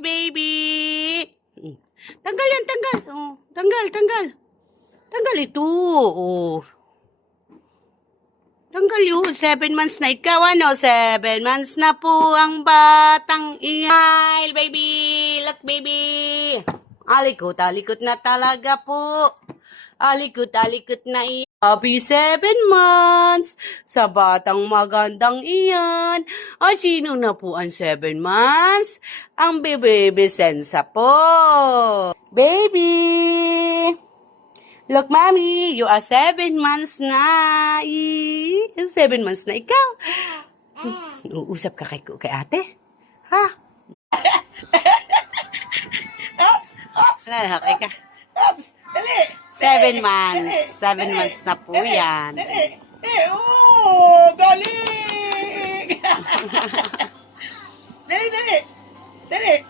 baby. Tanggal yan, tanggal. Oh, tanggal, tanggal. Tanggal ito. Oh. Tanggal yun. 7 months na ikaw, ano? 7 months na po ang batang ihay. Baby. Look, baby. Alikot na talaga po. Alikot na iyan. Happy 7 months sa batang magandang iyan. Ay, sino na po ang 7 months? Ang bebe Sensa po. Baby! Look, mommy, you are 7 months na. 7 months na ikaw. Uusap ka kay ate? Ha? Ops! Nakakay ka. Ops! Dali! 7 months. 7 months na po yan. Dali! Galing! Dali! Dali!